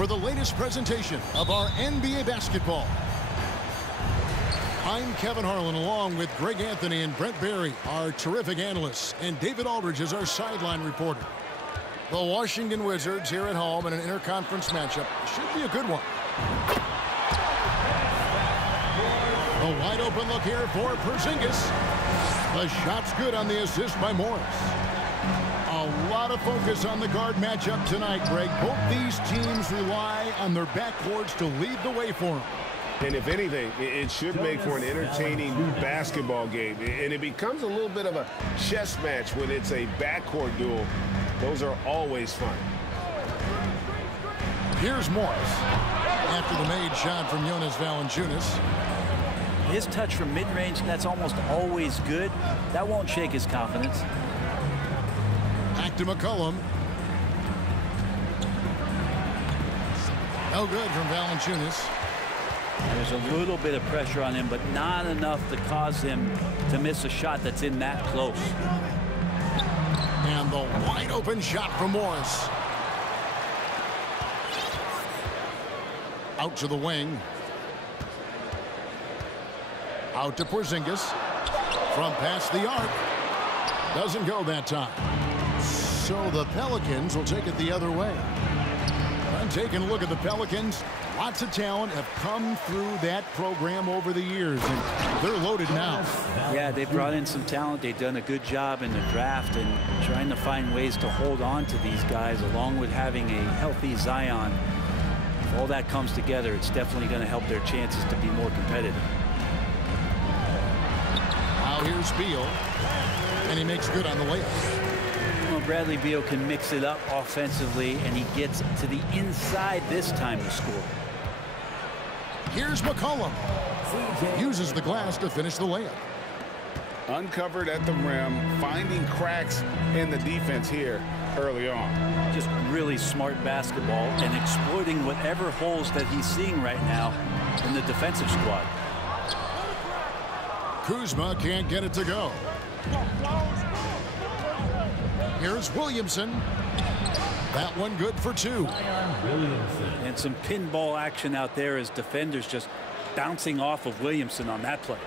for the latest presentation of our NBA basketball. I'm Kevin Harlan, along with Greg Anthony and Brent Barry, our terrific analysts, and David Aldridge is our sideline reporter. The Washington Wizards here at home in an interconference matchup should be a good one. A wide open look here for Porzingis. The shot's good on the assist by Morris. A lot of focus on the guard matchup tonight, Greg. Both these teams rely on their backcourts to lead the way for them. And if anything, it should make for an entertaining basketball game. And it becomes a little bit of a chess match when it's a backcourt duel. Those are always fun. Here's Morris. After the made shot from Jonas Valanciunas. His touch from mid-range, that's almost always good. That won't shake his confidence. Back to McCollum. No good from Valanciunas. There's a little bit of pressure on him, but not enough to cause him to miss a shot that's in that close. And the wide open shot from Morris. Out to the wing. Out to Porzingis. From past the arc. Doesn't go that time. So the Pelicans will take it the other way. I'm taking a look at the Pelicans. Lots of talent have come through that program over the years, and they're loaded now. Yeah, they brought in some talent. They've done a good job in the draft and trying to find ways to hold on to these guys, along with having a healthy Zion. If all that comes together, it's definitely going to help their chances to be more competitive. Now here's Beal, and he makes good on the layup. Well, Bradley Beal can mix it up offensively, and he gets to the inside this time to score. Here's McCollum. Uses the glass to finish the layup. Uncovered at the rim, finding cracks in the defense here early on. Just really smart basketball and exploiting whatever holes that he's seeing right now in the defensive squad. Kuzma can't get it to go. Here's Williamson. That one good for two. And some pinball action out there as defenders just bouncing off of Williamson on that play.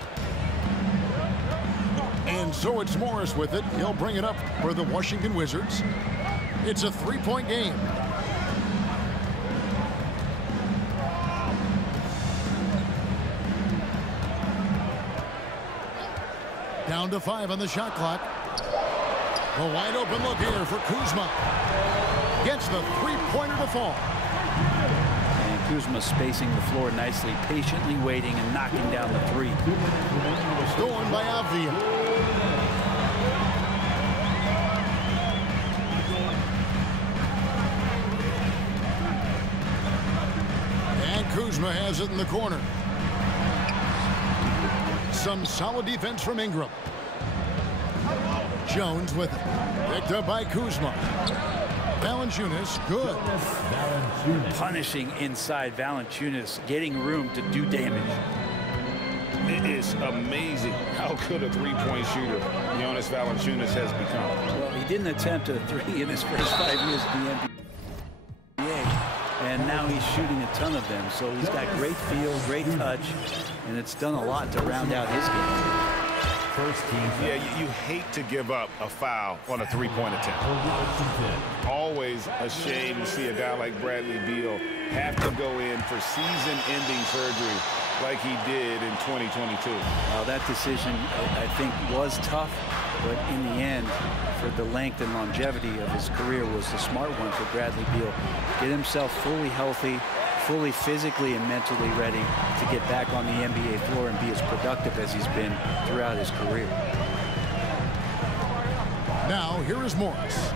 And so it's Morris with it. He'll bring it up for the Washington Wizards. It's a three-point game. Down to 5 on the shot clock. A wide open look here for Kuzma. Gets the three-pointer to fall. And Kuzma spacing the floor nicely, patiently waiting and knocking down the three. Stolen by Avdia. And Kuzma has it in the corner. Some solid defense from Ingram. Jones with it. Picked up by Kuzma. Valanciunas, good. Punishing inside Valanciunas, getting room to do damage. It is amazing how good a three-point shooter Jonas Valanciunas has become. Well, he didn't attempt a three in his first 5 years in the NBA. And now he's shooting a ton of them. So he's got great feel, great touch, and it's done a lot to round out his game. Yeah, you hate to give up a foul on a three-point attempt. Always a shame to see a guy like Bradley Beal have to go in for season-ending surgery like he did in 2022. Well, that decision, I think, was tough, but in the end, for the length and longevity of his career, was the smart one for Bradley Beal. Get himself fully healthy, fully physically and mentally ready to get back on the NBA floor and be as productive as he's been throughout his career. Now, here is Morris.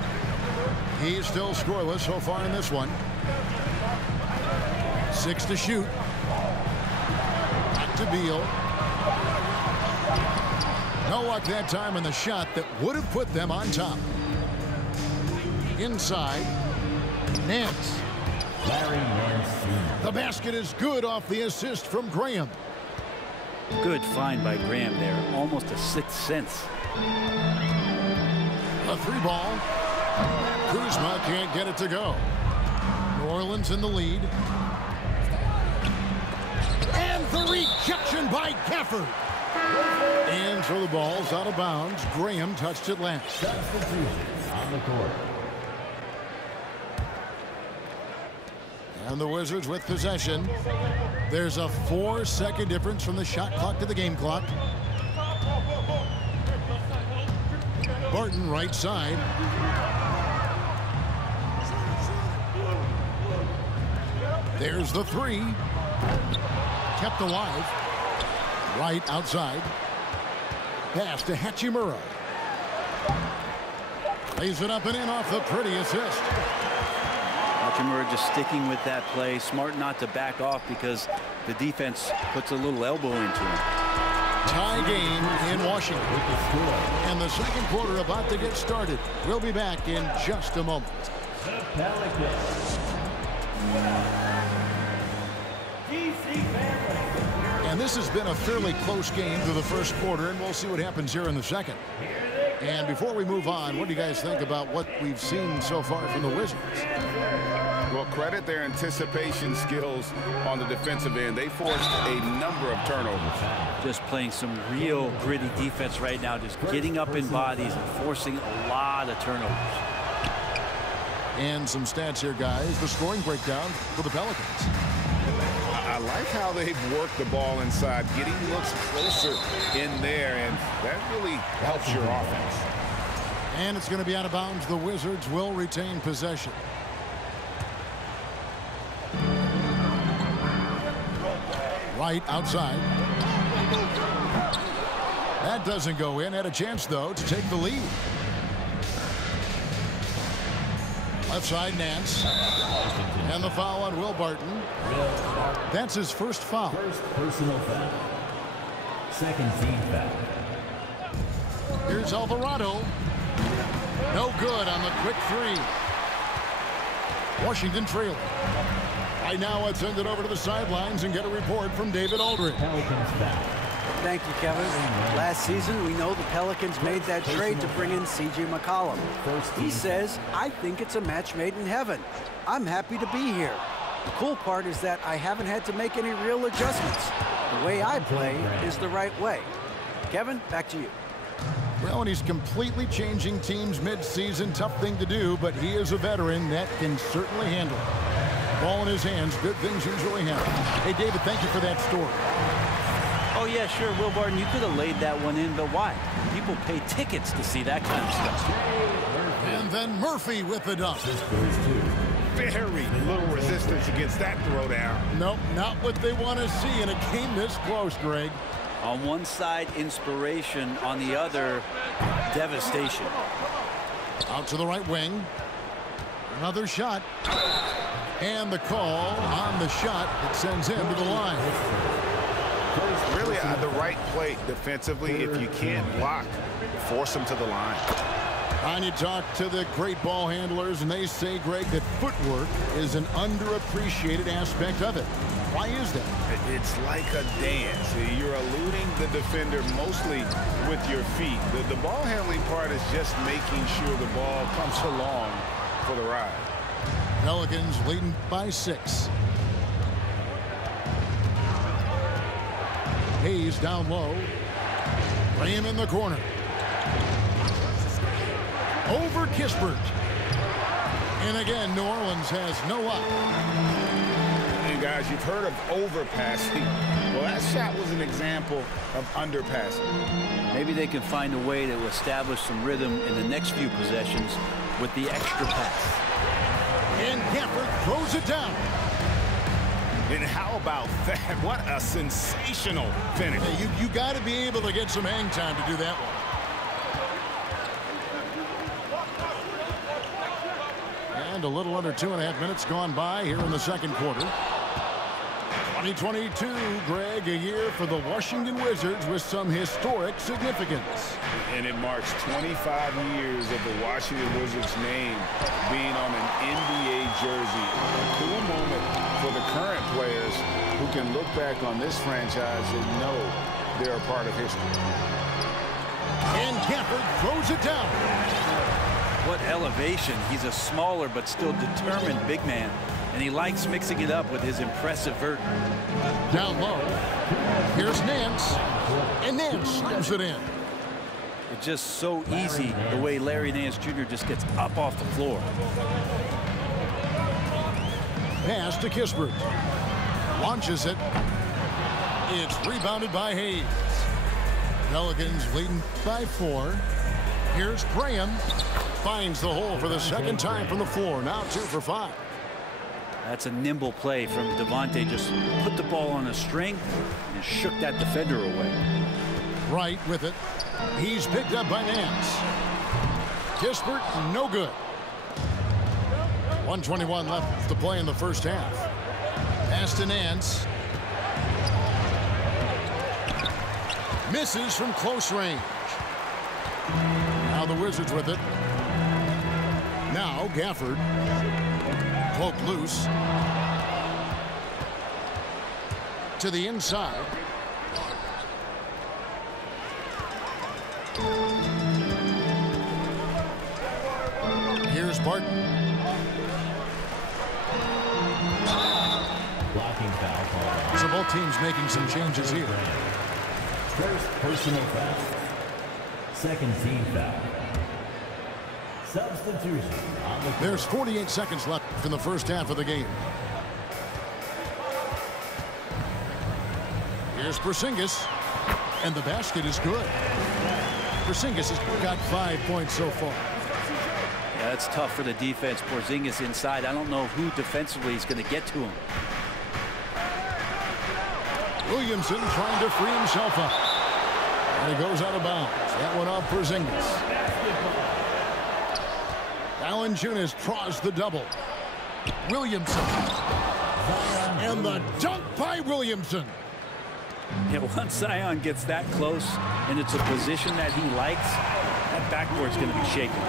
He's still scoreless so far in this one. 6 to shoot. Back to Beal. No luck that time in the shot that would have put them on top. Inside. Nance. The basket is good off the assist from Graham. Good find by Graham there. Almost a sixth sense. A three ball. Kuzma can't get it to go. Orleans in the lead. And the rejection by Gafford. And so the ball's out of bounds. Graham touched it last. Substitution on the court. And the Wizards with possession. There's a 4-second difference from the shot clock to the game clock. Barton right side. There's the three. Kept alive. Right outside. Pass to Hachimura. Lays it up and in off the pretty assist. Hachimura just sticking with that play. Smart not to back off because the defense puts a little elbow into him. Tie game in Washington. And the second quarter about to get started. We'll be back in just a moment. And this has been a fairly close game through the first quarter, and we'll see what happens here in the second. And before we move on, what do you guys think about what we've seen so far from the Wizards? Well, credit their anticipation skills on the defensive end. They forced a number of turnovers. Just playing some real gritty defense right now, just getting up in bodies and forcing a lot of turnovers. And some stats here, guys. The scoring breakdown for the Pelicans. I like how they've worked the ball inside, getting looks closer in there, and that really helps your offense. And it's going to be out of bounds. The Wizards will retain possession. Right outside. That doesn't go in. Had a chance, though, to take the lead. Left side, Nance. And the foul on Will Barton. That's his first foul. First personal foul. Second team foul. Here's Alvarado. No good on the quick three. Washington trailing. Right now, let's send it over to the sidelines and get a report from David Aldridge. Pelicans foul. Thank you, Kevin. Last season, we know the Pelicans made that trade to bring in C.J. McCollum. He says, I think it's a match made in heaven. I'm happy to be here. The cool part is that I haven't had to make any real adjustments. The way I play is the right way. Kevin, back to you. Well, and he's completely changing teams mid-season. Tough thing to do, but he is a veteran that can certainly handle it. Ball in his hands, good things usually happen. Hey, David, thank you for that story. Oh, yeah, sure, Will Barton, you could have laid that one in, but why? People pay tickets to see that kind of stuff. And then Murphy with the dunk. Very little resistance against that throwdown. Nope, not what they want to see in a game this close, Greg. On one side, inspiration. On the other, devastation. Out to the right wing. Another shot. And the call on the shot that sends him to the line. Really at the right play defensively. If you can't block, force them to the line. And you talk to the great ball handlers, and they say, Greg, that footwork is an underappreciated aspect of it. Why is that? It's like a dance. You're eluding the defender mostly with your feet. The ball handling part is just making sure the ball comes along for the ride. Pelicans leading by 6. Hayes down low. Graham in the corner. Over Kispert. And again, New Orleans has no luck. And guys, you've heard of overpassing. Well, that shot was an example of underpassing. Maybe they can find a way to establish some rhythm in the next few possessions with the extra pass. And Gafford throws it down. And how about that? What a sensational finish. Hey, you got to be able to get some hang time to do that one. And a little under 2.5 minutes gone by here in the second quarter. 2022, Greg, a year for the Washington Wizards with some historic significance. And it marks 25 years of the Washington Wizards name being on an NBA jersey. A cool moment for the current players who can look back on this franchise and know they're a part of history. And Gafford throws it down. What elevation. He's a smaller but still determined big man. And he likes mixing it up with his impressive vert. Down low. Here's Nance. And Nance slams it in. It's just so easy the way Larry Nance Jr. just gets up off the floor. Pass to Kispert. Launches it. It's rebounded by Hayes. Pelicans leading by 4. Here's Graham. Finds the hole for the second time from the floor. Now 2 for 5. That's a nimble play from Devontae. Just put the ball on a string and shook that defender away. Right with it. He's picked up by Nance. Kispert, no good. 1:21 left to play in the first half. Pass to Nance. Misses from close range. Now the Wizards with it. Now Gafford. Poked loose. To the inside. Here's Barton. Blocking foul. So both teams making some changes here. First personal foul. Second team foul. Substitution. There's 48 seconds left in the first half of the game. Here's Porzingis. And the basket is good. Porzingis has got 5 points so far. Yeah, that's tough for the defense. Porzingis inside. I don't know who defensively is going to get to him. Williamson trying to free himself up. And he goes out of bounds. That one off Porzingis. Valanciunas draws the double. Williamson. And the dunk by Williamson. Yeah, once Zion gets that close and it's a position that he likes, that backboard's going to be shaking.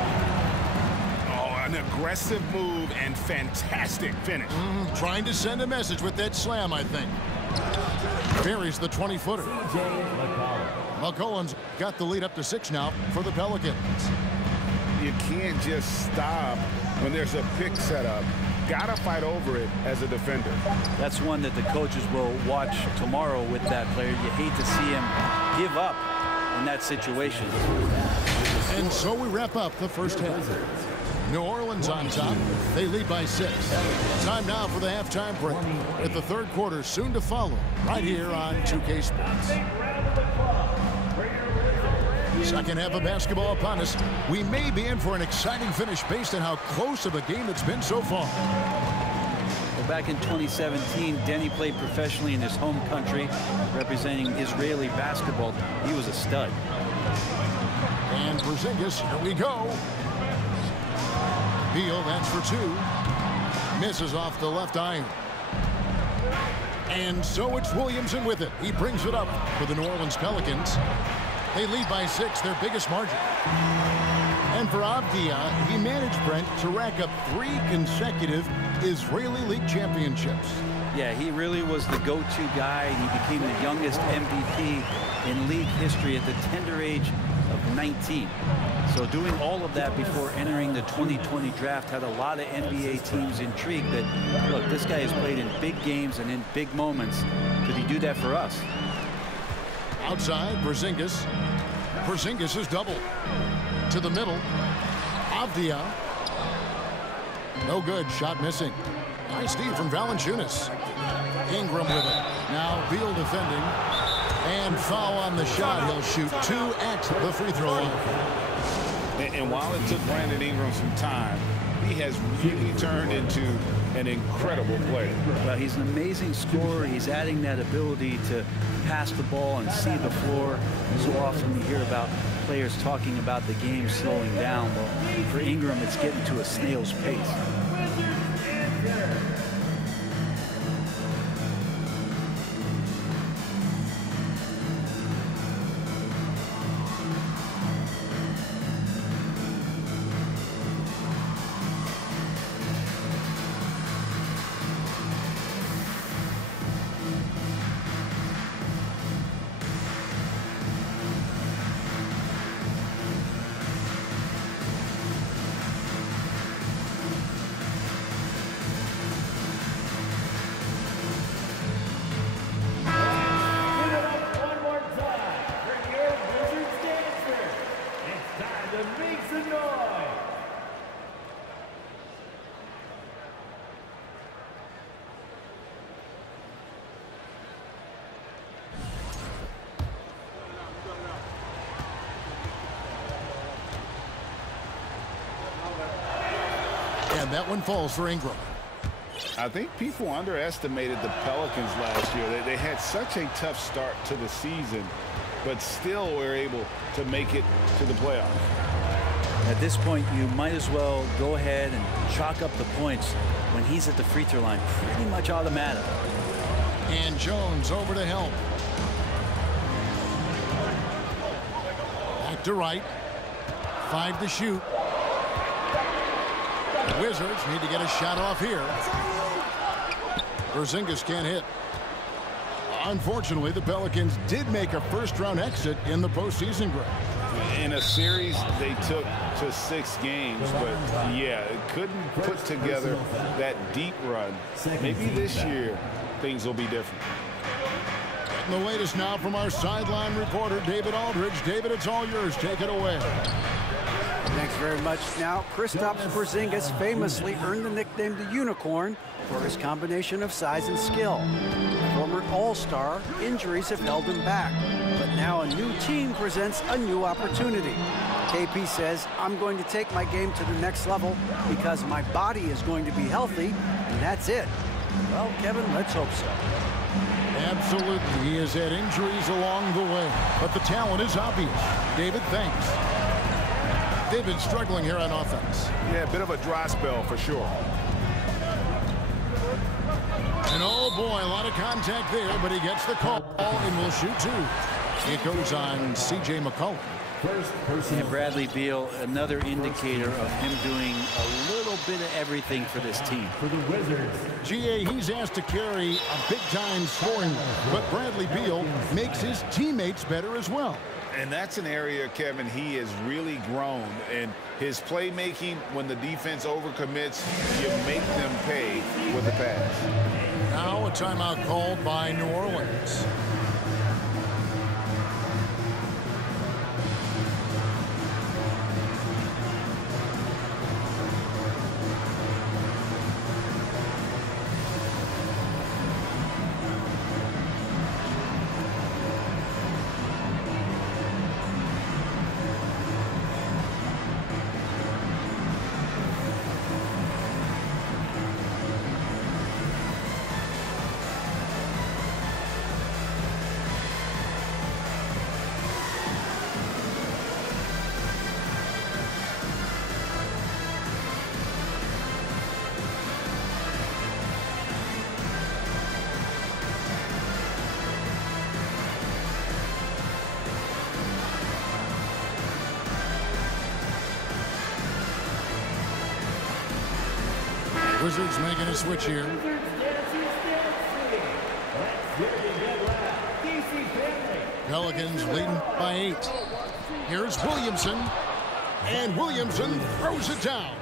Oh, an aggressive move and fantastic finish. Trying to send a message with that slam, I think. Buries the 20-footer. McCollum's got the lead up to 6 now for the Pelicans. You can't just stop when there's a pick set up. Gotta fight over it as a defender. That's one that the coaches will watch tomorrow with that player. You hate to see him give up in that situation. And so we wrap up the first half. New Orleans on top. They lead by 6. Time now for the halftime break, with the third quarter soon to follow right here on 2K Sports. Second half of basketball upon us. We may be in for an exciting finish based on how close of a game it's been so far. Well, back in 2017, Denny played professionally in his home country, representing Israeli basketball. He was a stud. And Porzingis, here we go. Beal, that's for 2. Misses off the left iron. And so it's Williamson with it. He brings it up for the New Orleans Pelicans. They lead by 6, their biggest margin. And for Avdia, he managed, Brent, to rack up 3 consecutive Israeli League championships. Yeah, he really was the go-to guy, and he became the youngest MVP in league history at the tender age of 19. So doing all of that before entering the 2020 draft had a lot of NBA teams intrigued that, look, this guy has played in big games and in big moments. Could he do that for us? Outside, Porzingis. Porzingis is double. To the middle. Avdia. No good. Shot missing. Nice steal from Valanciunas. Ingram with it. Now Beal defending. And foul on the shot. He'll shoot 2 at the free throw line. And while it took Brandon Ingram some time, he has really turned into an incredible player. Well, he's an amazing scorer. He's adding that ability to pass the ball and see the floor. So often you hear about players talking about the game slowing down. Well, for Ingram, it's getting to a snail's pace. That one falls for Ingram. I think people underestimated the Pelicans last year. They had such a tough start to the season, but still were able to make it to the playoffs. At this point, you might as well go ahead and chalk up the points when he's at the free throw line. Pretty much automatic. And Jones over to help. Back to right. 5 to shoot. The Wizards need to get a shot off here. Porzingis can't hit. Unfortunately, the Pelicans did make a first-round exit in the postseason, Greg. In a series they took to 6 games, but yeah, it couldn't put together that deep run. Maybe this year things will be different. And the latest now from our sideline reporter, David Aldridge. David, it's all yours. Take it away. Thanks very much. Now, Kristaps Porzingis famously earned the nickname the Unicorn for his combination of size and skill. Former All-Star, injuries have held him back. But now a new team presents a new opportunity. KP says, I'm going to take my game to the next level because my body is going to be healthy, and that's it. Well, Kevin, let's hope so. Absolutely. He has had injuries along the way, but the talent is obvious. David, thanks. They've been struggling here on offense. Yeah, a bit of a dry spell for sure. And oh boy, a lot of contact there, but he gets the call and will shoot 2. It goes on C.J. McCollum. And Bradley Beal, another indicator of him doing a little bit of everything for this team. For the Wizards, G.A., he's asked to carry a big-time scoring, but Bradley Beal makes his teammates better as well. And that's an area, Kevin, he has really grown. And his playmaking, when the defense overcommits, you make them pay with the pass. Now a timeout called by New Orleans. Wizards making a switch here. Pelicans leading by 8. Here's Williamson. And Williamson throws it down.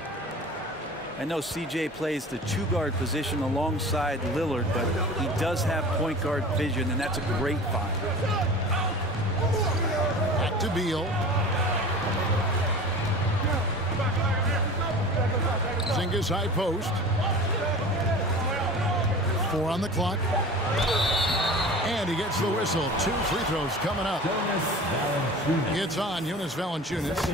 I know CJ plays the 2-guard position alongside Lillard, but he does have point guard vision, and that's a great find. Back to Beal. Porzingis high post. 4 on the clock. And he gets the whistle. 2 free throws coming up. It's on Jonas Valanciunas.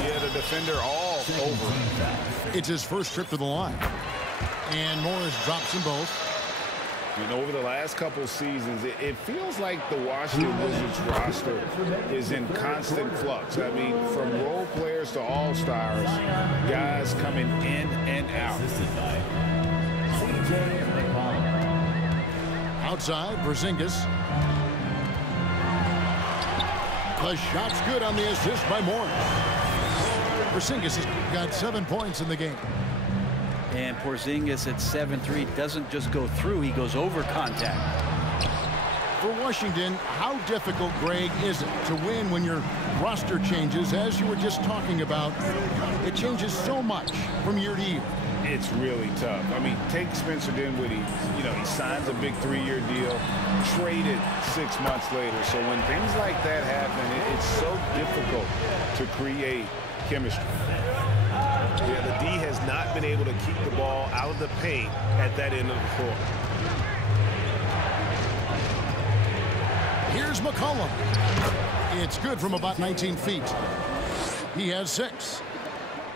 He had a defender all over. It's his first trip to the line. And Morris drops them both. You know, over the last couple seasons, it feels like the Washington Wizards roster is in constant flux. I mean, from role players to all-stars, guys coming in and out. Outside, Porzingis. The shot's good on the assist by Morris. Porzingis has got 7 points in the game. And Porzingis at 7'3" doesn't just go through, he goes over contact. For Washington, how difficult, Greg, is it to win when your roster changes, as you were just talking about? It changes so much from year to year. It's really tough. I mean, take Spencer Dinwiddie. You know, he signs a big 3-year deal, traded 6 months later. So when things like that happen, it's so difficult to create chemistry. Yeah, the D has not been able to keep the ball out of the paint at that end of the court. Here's McCollum. It's good from about 19 feet. He has 6.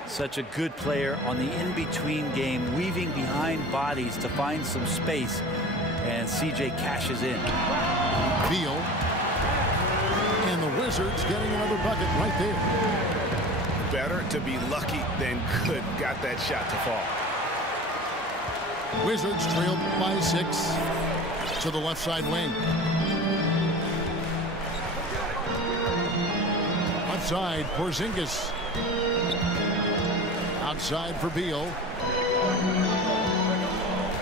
Such a good player on the in-between game, weaving behind bodies to find some space, and CJ cashes in. Beal. And the Wizards getting another bucket right there. Better to be lucky than good. Got that shot to fall. Wizards trailed by 6 to the left side wing. Left side, Porzingis. Outside for Beal.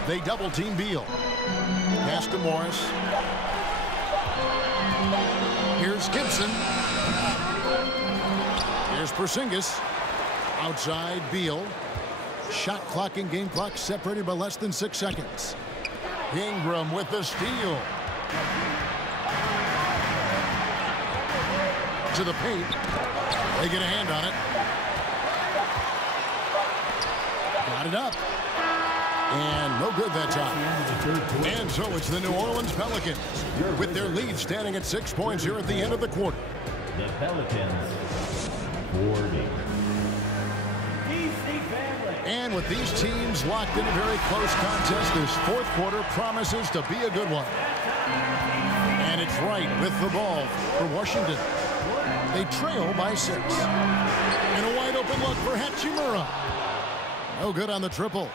They double team Beal. Pass to Morris. Here's Gibson. Here's Porzingis. Outside Beal. Shot clock and game clock separated by less than 6 seconds. Ingram with the steal. To the paint. They get a hand on it. Got it up. And no good that time. And so it's the New Orleans Pelicans with their lead standing at 6 points here at the end of the quarter. The Pelicans 40. And with these teams locked in a very close contest, this fourth quarter promises to be a good one. And it's right with the ball for Washington. They trail by 6. And a wide open look for Hachimura. No good on the triple.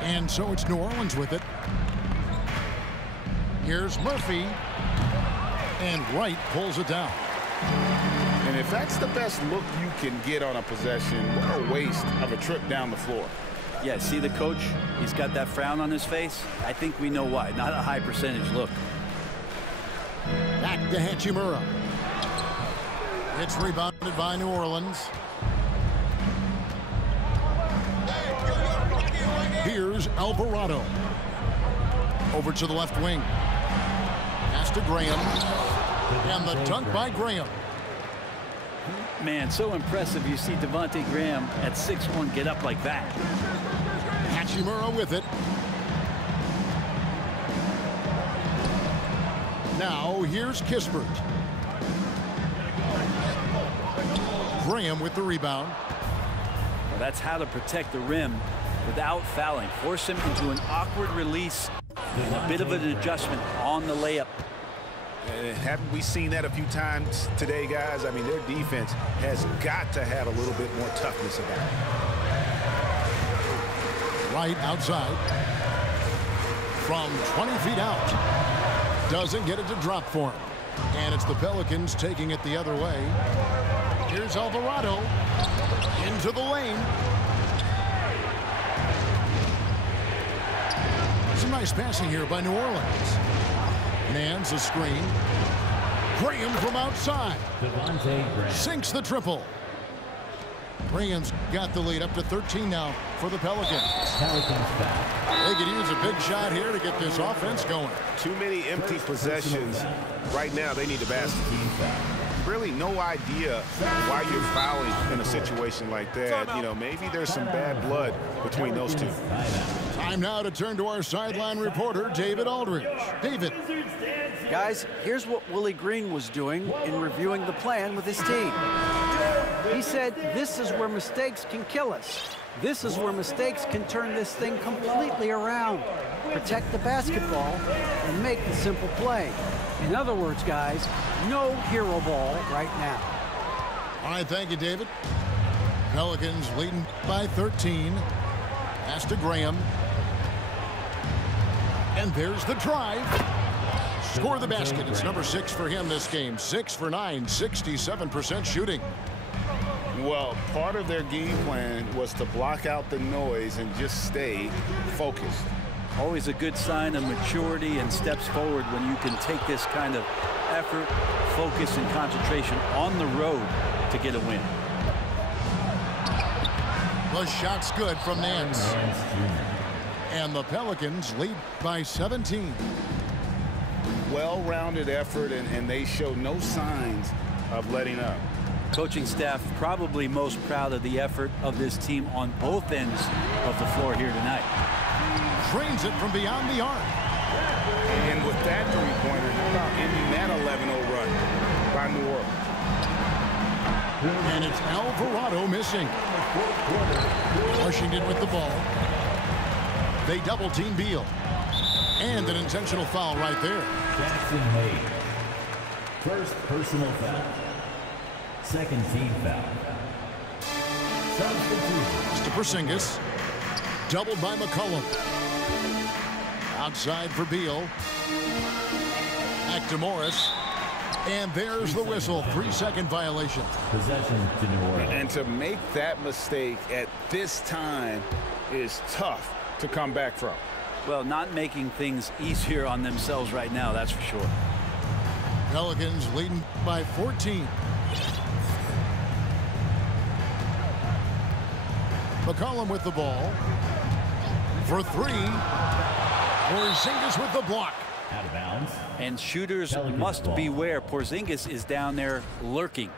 And so it's New Orleans with it. Here's Murphy. And Wright pulls it down. And if that's the best look you can get on a possession, what a waste of a trip down the floor. Yeah, see the coach? He's got that frown on his face. I think we know why. Not a high percentage look. Back to Hachimura. It's rebounded by New Orleans. Here's Alvarado. Over to the left wing. Pass to Graham. And the dunk by Graham. Man, so impressive you see Devontae Graham at 6'1" get up like that. Hachimura with it. Now here's Kispert. Graham with the rebound. Well, that's how to protect the rim without fouling. Force him into an awkward release with a bit of an adjustment on the layup. Haven't we seen that a few times today, guys? I mean, their defense has got to have a little bit more toughness about it. Right outside. From 20 feet out. Doesn't get it to drop for him. And it's the Pelicans taking it the other way. Here's Alvarado. Into the lane. Some nice passing here by New Orleans. Nance a screen. Graham from outside. Sinks the triple. Graham's got the lead up to 13 now for the Pelicans. They could use a big shot here to get this offense going. Too many empty possessions. Right now, they need a basket. Really no idea why you're fouling in a situation like that. You know, maybe there's some bad blood between those two. Time now to turn to our sideline reporter, David Aldridge. David. Guys, here's what Willie Green was doing in reviewing the plan with his team. He said, this is where mistakes can kill us. This is where mistakes can turn this thing completely around. Protect the basketball and make the simple play. In other words, guys, no hero ball right now. All right, thank you, David. Pelicans leading by 13. Pass to Graham. And there's the drive. Score the basket. It's number 6 for him this game. 6 for 9, 67% shooting. Well, part of their game plan was to block out the noise and just stay focused. Always a good sign of maturity and steps forward when you can take this kind of effort, focus, and concentration on the road to get a win. The shot's good from Nance. And the Pelicans lead by 17. Well-rounded effort, and they show no signs of letting up. Coaching staff probably most proud of the effort of this team on both ends of the floor here tonight. Drains it from beyond the arc. And with that three-pointer, how about ending that 11-0 run by New Orleans? And it's Alvarado missing. Washington with the ball. They double-team Beal. And an intentional foul right there. Jackson Hayes. First personal foul. Second team foul. To Porzingis. Doubled by McCollum. Outside for Beal. Back to Morris. And there's the whistle. 3-second violation. Possession to New Orleans. And to make that mistake at this time is tough to come back from. Well, not making things easier on themselves right now, that's for sure. Pelicans leading by 14. McCollum with the ball. For three. Porzingis with the block. Out of bounds. And shooters Pelicans must ball. beware. Porzingis is down there lurking.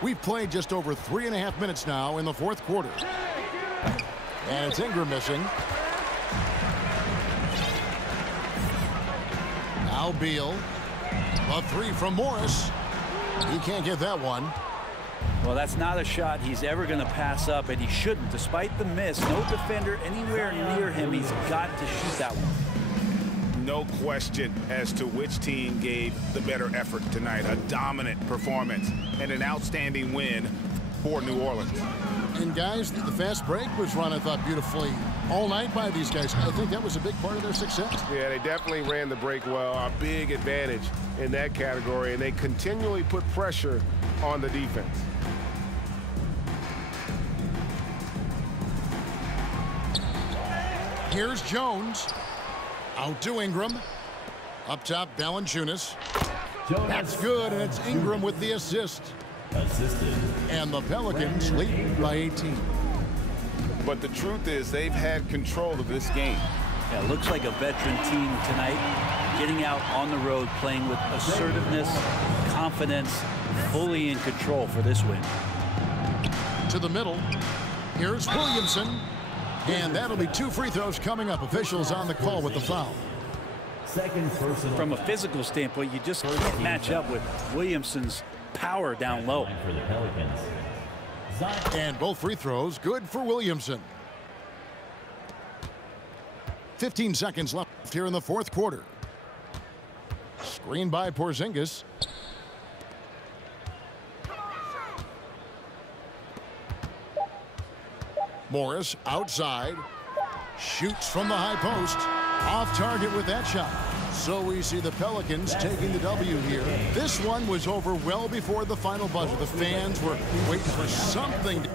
We've played just over 3.5 minutes now in the fourth quarter. And it's Ingram missing. Now Beal. A three from Morris. He can't get that one. Well, that's not a shot he's ever going to pass up, and he shouldn't. Despite the miss, no defender anywhere near him. He's got to shoot that one. No question as to which team gave the better effort tonight. A dominant performance and an outstanding win for New Orleans. And guys, the fast break was run, I thought, beautifully all night by these guys. I think that was a big part of their success. Yeah, they definitely ran the break well. A big advantage in that category, and they continually put pressure on the defense. Here's Jones. Out to Ingram. Up top, Valanciunas. That's good, and it's Ingram with the assist. Assisted. And the Pelicans lead by 18. But the truth is they've had control of this game. Yeah, looks like a veteran team tonight, getting out on the road, playing with assertiveness, confidence, fully in control for this win. To the middle. Here's Williamson. And that'll be 2 free throws coming up. Officials on the call with the foul. Second personal. From a physical standpoint, you just can't match up with Williamson's power down low. For the Pelicans. And both free throws good for Williamson. 15 seconds left here in the fourth quarter. Screen by Porzingis. Morris outside. Shoots from the high post. Off target with that shot. So we see the Pelicans taking the W here. This one was over well before the final buzzer. The fans were waiting for something to